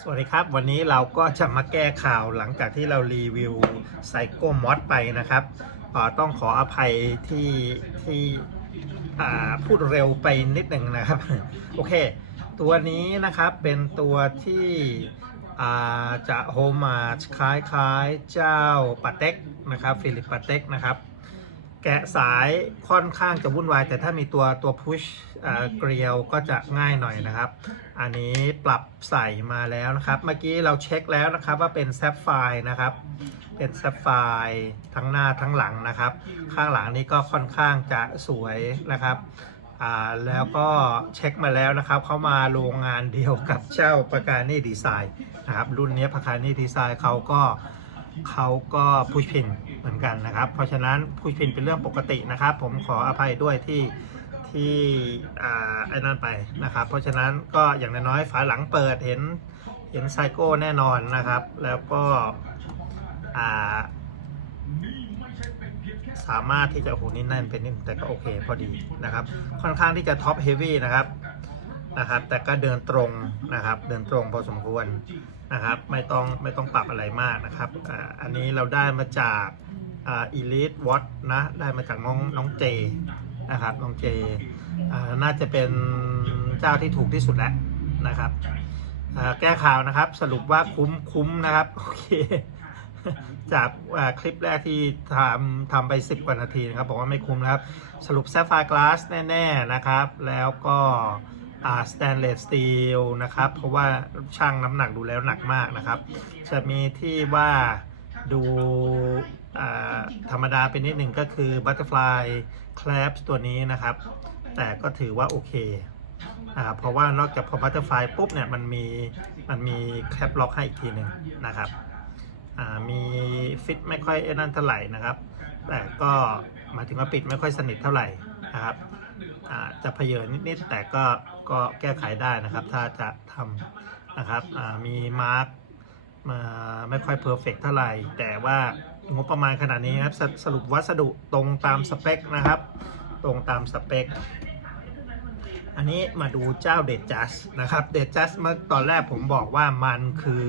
สวัสดีครับ วันนี้เราก็จะมาแก้ข่าวหลังจากที่เรารีวิวไซโ o มอสไปนะครับต้องขออภัยที่ที่พูดเร็วไปนิดหนึ่งนะครับ โอเค ตัวนี้นะครับเป็นตัวที่จะโฮมาคล้ายๆเจ้าปาเต็กนะครับฟิลิปปาเต็กนะครับ แกะสายค่อนข้างจะวุ่นวาย แต่ถ้ามีตัวตัวพุชเกลียวก็จะง่ายหน่อยนะครับ อันนี้ปรับใส่มาแล้วนะครับ เมื่อกี้เราเช็คแล้วนะครับว่าเป็นแซฟไฟนะครับ เป็นแซฟไฟทั้งหน้าทั้งหลังนะครับ ข้างหลังนี้ก็ค่อนข้างจะสวยนะครับอ่าแล้วก็เช็คมาแล้วนะครับเขามาโรงงานเดียวกับเจ้าปากานี่ดีไซน์นะครับรุ่นนี้ปากานี่ดีไซน์เขาก็ เขาก็พุชพินเหมือนกันนะครับ เพราะฉะนั้นพุชพินเป็นเรื่องปกตินะครับ ผมขออภัยด้วยที่ที่อ่าไอ้นั่นไปนะครับ เพราะฉะนั้นก็อย่างน้อยๆฝาหลังเปิดเห็นเห็นไซโก้แน่นอนนะครับ แล้วก็สามารถที่จะโอ้โหนี่แน่นเป็นนิดแต่ก็โอเคพอดีนะครับ ค่อนข้างที่จะท็อปเฮฟวี่นะครับ นะครับ แต่ก็เดินตรงนะครับ เดินตรงพอสมควรนะครับ ไม่ต้องไม่ต้องปรับอะไรมากนะครับอันนี้เราได้มาจากอ่า Elite Watch นะได้มาจากน้องน้องเจนะครับน้องเจน่าจะเป็นเจ้าที่ถูกที่สุดแล้วนะครับแก้ข่าวนะครับ สรุปว่าคุ้มคุ้มนะครับโอเคจากคลิปแรกที่ทำทำไป 10 กว่านาทีนะครับบอกว่าไม่คุ้มนะครับ สรุปแซฟไฟร์กลาสแน่ ๆ นะครับ แล้วก็ สแตนเลสสตีลนะครับ เพราะว่าช่างน้ำหนักดูแล้วหนักมากนะครับ จะมีที่ว่าดูธรรมดาเป็นนิดหนึ่งก็คือ Butterfly Clasp ตัวนี้นะครับ แต่ก็ถือว่าโอเคนะครับเพราะว่านอกจากพอ Butterfly ปุ๊บเนี่ยมันมีมันมีแคปล็อกให้อีกทีหนึ่งนะครับมีฟิตไม่ค่อยนั่นเท่าไหร่นะครับ แต่ก็หมายถึงว่าปิดไม่ค่อยสนิทเท่าไหร่นะครับ อาจะเพเยอนิดๆแต่ก็ก็แก้ไขได้นะครับ ถ้าจะทำนะครับมีมาร์กมาไม่ค่อยเพอร์เฟกเท่าไหร่ แต่ว่างบประมาณขนาดนี้ครับสสรุปวัสดุตรงตามสเปคนะครับ ตรงตามสเปค อันนี้มาดูเจ้าเดจัสนะครับเดจัสเมื่อตอนแรกผมบอกว่ามันคือ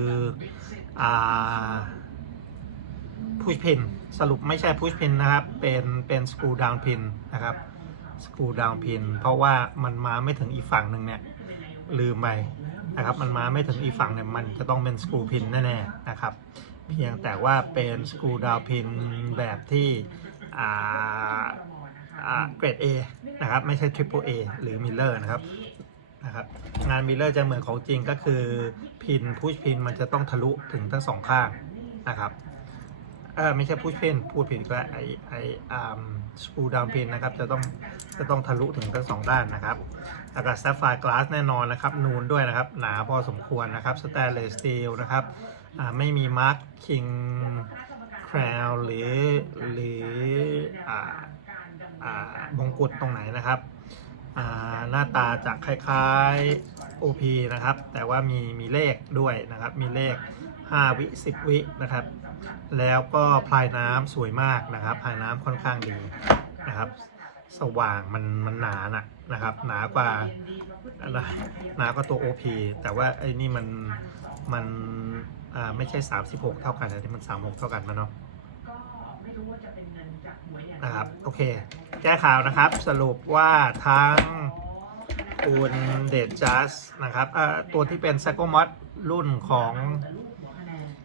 พุชพินสรุปไม่ใช่พุชพินนะครับ เป็นเป็นสก r ูดาวน์พินนะครับ สกูดาวพินเพราะว่ามันมาไม่ถึงอีกฝั่งหนึ่งเนี่ยลืมไปนะครับมันมาไม่ถึงอีกฝั่งเนี่ยมันจะต้องเป็นสกูพินแน่ๆนะครับ เพียงแต่ว่าเป็นสกูดาวพินแบบที่อ่าเกรด A นะครับไม่ใช่ Triple A หรือ Miller นะครับนะครับงาน Miller จะเหมือนของจริงก็คือพินพุชพินมันจะต้องทะลุถึงทั้งสองข้างนะครับ ออไม่ใช่พุชพินพูดผิดก็ไอไออ่าสกูดาวพินนะครับจะต้องจะต้องทะลุถึงทั้งสองด้านนะครับแล้วก็แซฟไฟร์กลาสแน่นอนนะครับนูนด้วยนะครับ หนาพอสมควรนะครับสแตนเลสสตีลนะครับอ่าไม่มีมาร์คคิงคราวหรือหรืออ่าอ่ามงกุฎตรงไหนนะครับอ่าหน้าตาจะคล้ายๆ OP นะครับ แต่ว่ามีมีเลขด้วยนะครับ มีเลข 5 วิ 10 วินะครับ แล้วก็พลายน้ำสวยมากนะครับ พลายน้ำค่อนข้างดีนะครับ สว่างมันมันหนาหนะนะครับ หนากว่าอะไรหนากว่าตัว OP แต่ว่าไอ้นี่มันมันอ่าไม่ใช่ 36 เท่ากันอันนี้มัน 36 เท่ากันมาเนาะนะครับ โอเค แก้ข่าวนะครับ สรุปว่าทั้งคุณเดดจัสนะครับตัวที่เป็น s ซ c o m o d รุ่นของ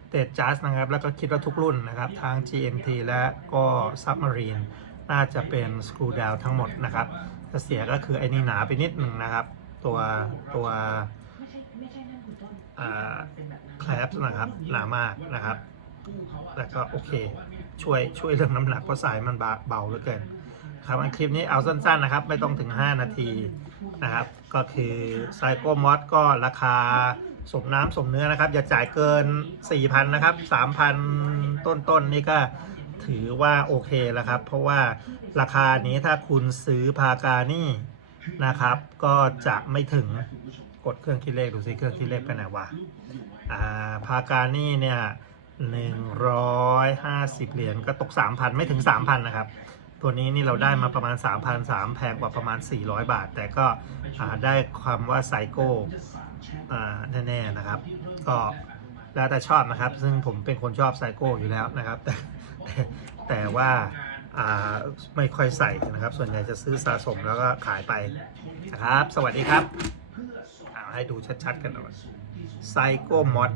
เดดจัสนะครับ แล้วก็คิดว่าทุกรุ่นนะครับ ทั้ง GMT และก็ Submarine น่าจะเป็นสก r ูดาวทั้งหมดนะครับจะเสียก็คือไอ้นี่หนาไปนิดหนึ่งนะครับ ตัวตัวแคลปนะครับ หนามากนะครับแล้วก็โอเค ช่วยช่วยเรื่องน้ำหนักเพราะสายมันเบาเบาเหลือเกินครับอันคลิปนี้เอาสั้นๆนะครับ ไม่ต้องถึง 5 นาทีนะครับ ก็คือไซโ o มอสก็ราคา สมน้ำสมเนื้อนะครับ อย่าจ่ายเกิน 4,000 นะครับ 3,000 ต้นๆนี่ก็ถือว่าโอเคแล้วครับ เพราะว่าราคานี้ถ้าคุณซื้อพากานี่นะครับ ก็จะไม่ถึงกดเครื่องคิดเลขดูซิเครื่องคิดเลขไปไหนวะอ่าพากานี่เนี่ย150เหรียญก็ตก3,000ไม่ถึง3,000นะครับ ตตัวนี้นี่เราได้มาประมาณ 3 0 0 3แพงกว่าประมาณ 400 บาท แต่ก็อ่าได้ความว่าไซโก้อ่าแน่ๆนะครับ ก็แล้วแต่ชอบนะครับ ซึ่งผมเป็นคนชอบไซโก้อยู่แล้วนะครับ แต่แต่แต่ว่าอ่าไม่ค่อยใส่นะครับ ส่วนใหญ่จะซื้อสะสมแล้วก็ขายไปนะครับ สวัสดีครับอ่าให้ดูชัดๆกันหน่อยไซโก้มอด